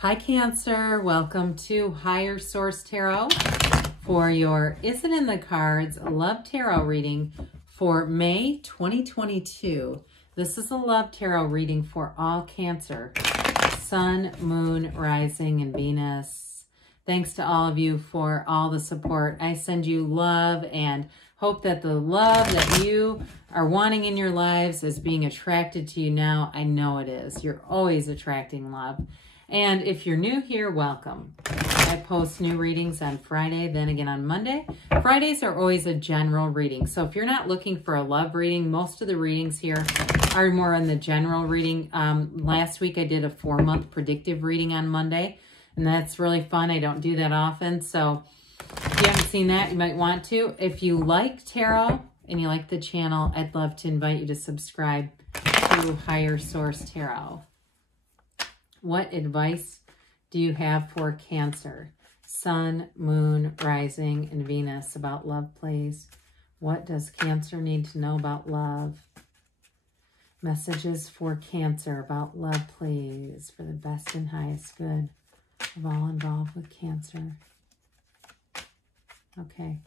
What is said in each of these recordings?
Hi Cancer, welcome to Higher Source Tarot for your Is It in the Cards Love Tarot reading for May 2022. This is a Love Tarot reading for all Cancer, Sun, Moon, Rising, and Venus. Thanks to all of you for all the support. I send you love and hope that the love that you are wanting in your lives is being attracted to you now. I know it is. You're always attracting love. And if you're new here, welcome. I post new readings on Friday, then again on Monday. Fridays are always a general reading. So if you're not looking for a love reading, most of the readings here are more on the general reading. Last week I did a 4-month predictive reading on Monday, and that's really fun. I don't do that often. So if you haven't seen that, you might want to. If you like tarot and you like the channel, I'd love to invite you to subscribe to Higher Source Tarot. What advice do you have for Cancer? Sun, Moon, Rising, and Venus about love, please. What does Cancer need to know about love? Messages for Cancer about love, please, for the best and highest good of all involved with Cancer. Okay.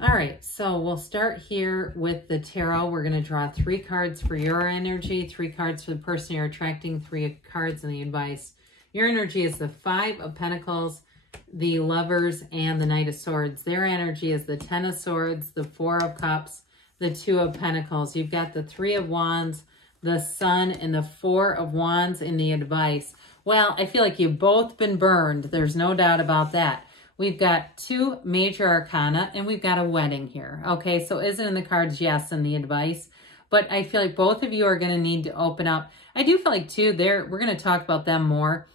All right, so we'll start here with the tarot. We're going to draw 3 cards for your energy, 3 cards for the person you're attracting, 3 cards in the advice. Your energy is the 5 of Pentacles, the Lovers, and the Knight of Swords. Their energy is the 10 of Swords, the 4 of Cups, the 2 of Pentacles. You've got the 3 of Wands, the Sun, and the 4 of Wands in the advice. Well, I feel like you've both been burned. There's no doubt about that. We've got 2 major arcana, and we've got a wedding here. Okay, so is it in the cards? Yes, in the advice. But I feel like both of you are going to need to open up. I do feel like, too, we're going to talk about them more.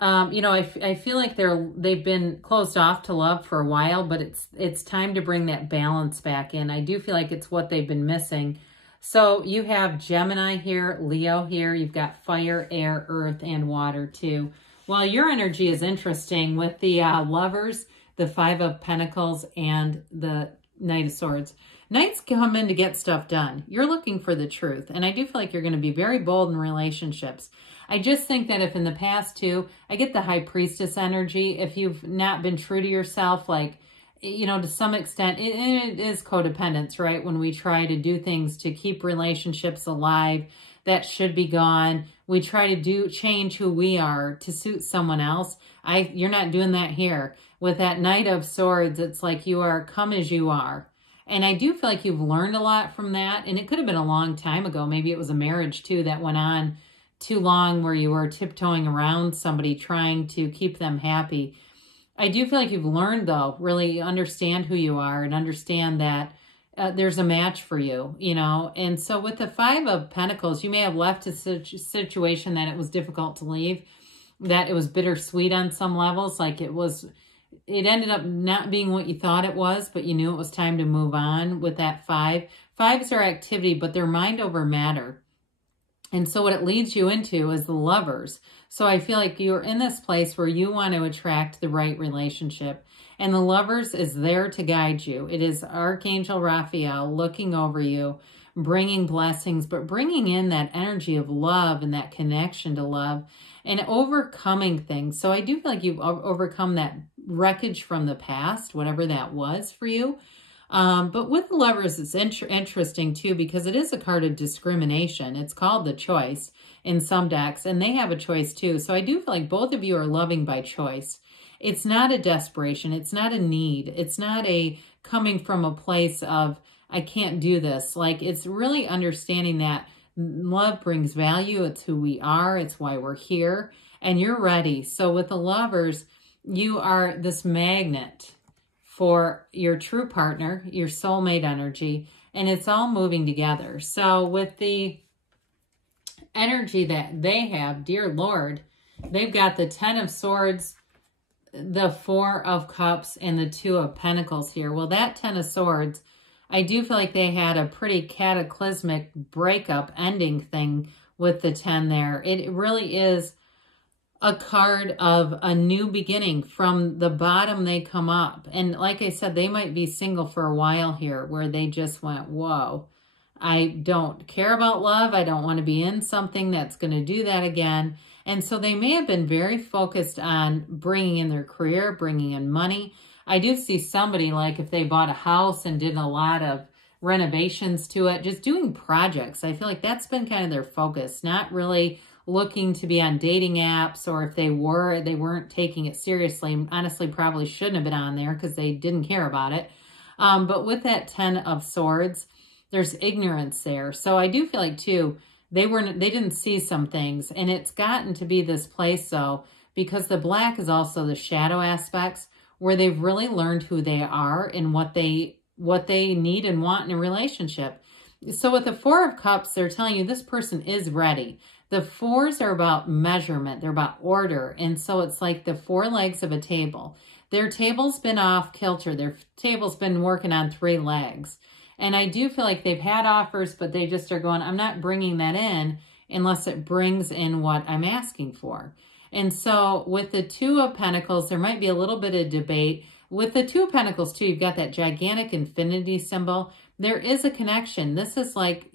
You know, I feel like they've been closed off to love for a while, but it's time to bring that balance back in. I do feel like it's what they've been missing. So you have Gemini here, Leo here. You've got fire, air, earth, and water, too. Well, your energy is interesting with the Lovers, the 5 of Pentacles, and the Knight of Swords. Knights come in to get stuff done. You're looking for the truth, and I do feel like you're going to be very bold in relationships. I just think that if in the past, too, I get the High Priestess energy. If you've not been true to yourself, like, you know, to some extent, it is codependence, right? When we try to do things to keep relationships alive that should be gone. We try to change who we are to suit someone else. You're not doing that here. With that Knight of Swords, it's like you are come as you are. And I do feel like you've learned a lot from that. And it could have been a long time ago. Maybe it was a marriage, too, that went on too long where you were tiptoeing around somebody trying to keep them happy. I do feel like you've learned, though, really understand who you are and understand that there's a match for you, you know. And so with the 5 of Pentacles, you may have left a situation that it was difficult to leave, that it was bittersweet on some levels. Like it ended up not being what you thought it was, but you knew it was time to move on with that 5. 5s are activity, but they're mind over matter. And so what it leads you into is the Lovers. So I feel like you're in this place where you want to attract the right relationship. And the Lovers is there to guide you. It is Archangel Raphael looking over you, bringing blessings, but bringing in that energy of love and that connection to love and overcoming things. So I do feel like you've overcome that wreckage from the past, whatever that was for you. But with the Lovers, it's interesting too, because it is a card of discrimination. It's called the Choice in some decks, and they have a choice too. So I do feel like both of you are loving by choice. It's not a desperation. It's not a need. It's not a coming from a place of, I can't do this. Like, it's really understanding that love brings value. It's who we are. It's why we're here. And you're ready. So with the Lovers, you are this magnet for your true partner, your soulmate energy, and it's all moving together. So with the energy that they have, dear Lord, they've got the 10 of Swords, the 4 of Cups, and the 2 of Pentacles here. Well, that 10 of Swords, I do feel like they had a pretty cataclysmic breakup ending thing with the 10 there. It really is a card of a new beginning. From the bottom, they come up. And like I said, they might be single for a while here where they just went, whoa, I don't care about love. I don't want to be in something that's going to do that again. And so they may have been very focused on bringing in their career, bringing in money. I do see somebody, like if they bought a house and did a lot of renovations to it, just doing projects. I feel like that's been kind of their focus, not really looking to be on dating apps, or if they were, they weren't taking it seriously. Honestly, probably shouldn't have been on there because they didn't care about it. But with that 10 of Swords, there's ignorance there. So I do feel like too, they didn't see some things, and it's gotten to be this place though, because the Black is also the shadow aspects where they've really learned who they are and what they need and want in a relationship. So with the Four of Cups, they're telling you this person is ready. The fours are about measurement. They're about order. And so it's like the four legs of a table. Their table's been off kilter. Their table's been working on three legs. And I do feel like they've had offers, but they just are going, I'm not bringing that in unless it brings in what I'm asking for. And so with the Two of Pentacles, there might be a little bit of debate. With the Two of Pentacles too, you've got that gigantic infinity symbol. There is a connection. This is like,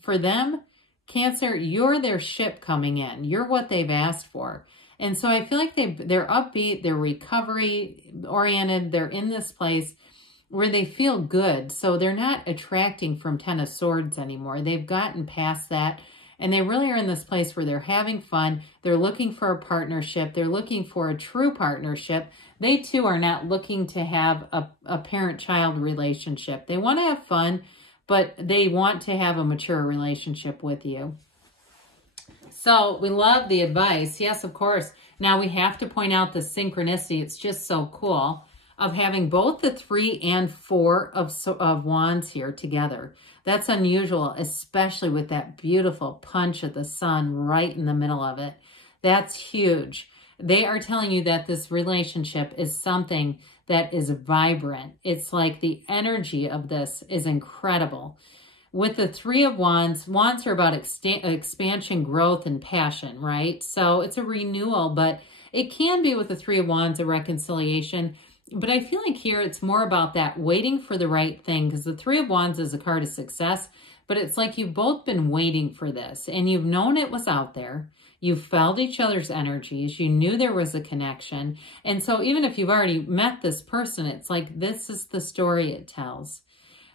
for them, Cancer, you're their ship coming in. You're what they've asked for. And so I feel like they're upbeat, they're recovery oriented, they're in this place where they feel good. So they're not attracting from 10 of Swords anymore. They've gotten past that. And they really are in this place where they're having fun. They're looking for a partnership. They're looking for a true partnership. They too are not looking to have a parent-child relationship. They want to have fun, but they want to have a mature relationship with you. So we love the advice. Yes, of course. Now we have to point out the synchronicity. It's just so cool of having both the 3 and 4 of Wands here together. That's unusual, especially with that beautiful punch of the sun right in the middle of it. That's huge. They are telling you that this relationship is something that is vibrant. It's like the energy of this is incredible. With the 3 of Wands, Wands are about expansion, growth, and passion, right? So it's a renewal, but it can be with the 3 of Wands a reconciliation. But I feel like here it's more about that waiting for the right thing, because the 3 of Wands is a card of success, but it's like you've both been waiting for this and you've known it was out there. You felt each other's energies. You knew there was a connection. And so even if you've already met this person, it's like this is the story it tells.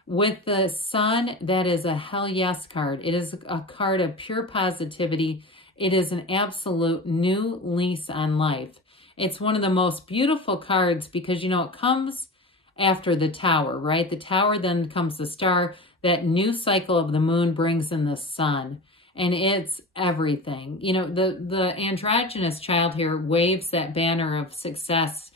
With the Sun, that is a hell yes card. It is a card of pure positivity. It is an absolute new lease on life. It's one of the most beautiful cards because, you know, it comes after the Tower, right? The Tower, then comes the Star. That new cycle of the moon brings in the sun. And it's everything. You know, the androgynous child here waves that banner of success,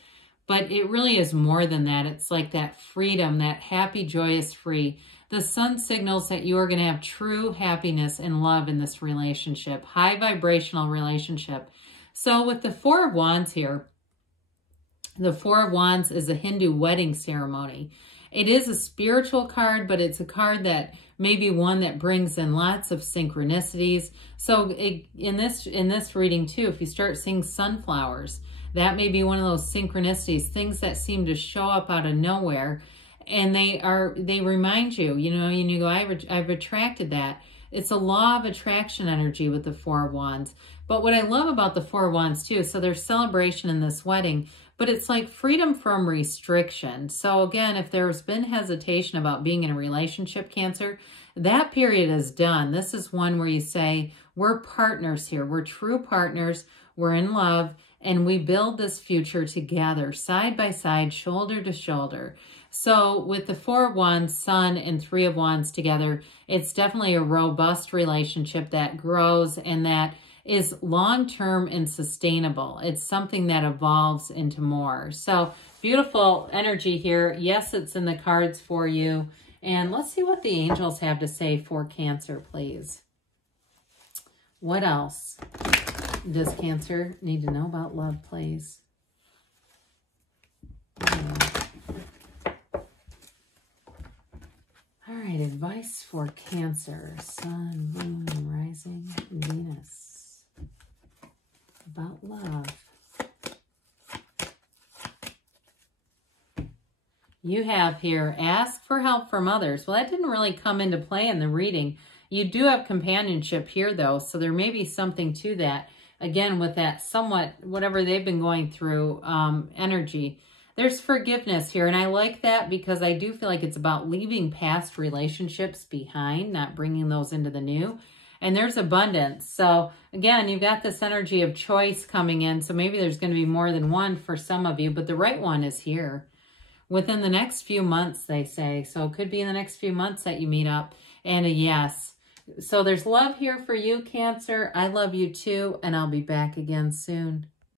but it really is more than that. It's like that freedom, that happy, joyous, free. The sun signals that you are going to have true happiness and love in this relationship, high vibrational relationship. So with the 4 of Wands here, the 4 of Wands is a Hindu wedding ceremony. It is a spiritual card, but it's a card that may be one that brings in lots of synchronicities. So in this reading too, if you start seeing sunflowers, that may be one of those synchronicities, things that seem to show up out of nowhere. And they remind you, you know, and you go, I've attracted that. It's a law of attraction energy with the 4 of Wands. But what I love about the 4 of Wands too, so there's celebration in this wedding, but it's like freedom from restriction. So again, if there's been hesitation about being in a relationship, Cancer, that period is done. This is one where you say, we're partners here. We're true partners. We're in love, and we build this future together, side by side, shoulder to shoulder. So with the 4 of Wands, Sun, and 3 of Wands together, it's definitely a robust relationship that grows and that is long-term and sustainable. It's something that evolves into more. So beautiful energy here. Yes, it's in the cards for you. And let's see what the angels have to say for Cancer, please. What else does Cancer need to know about love, please? All right, advice for Cancer, Sun, Moon, Rising, Venus. About love. you have here, ask for help from others. Well, that didn't really come into play in the reading. You do have companionship here, though, so there may be something to that. Again, with that somewhat, whatever they've been going through, energy. There's forgiveness here, and I like that because I do feel like it's about leaving past relationships behind, not bringing those into the new. And there's abundance. So again, you've got this energy of choice coming in. So maybe there's going to be more than one for some of you, but the right one is here within the next few months, they say. So it could be in the next few months that you meet up, and a yes. So there's love here for you, Cancer. I love you too, and I'll be back again soon.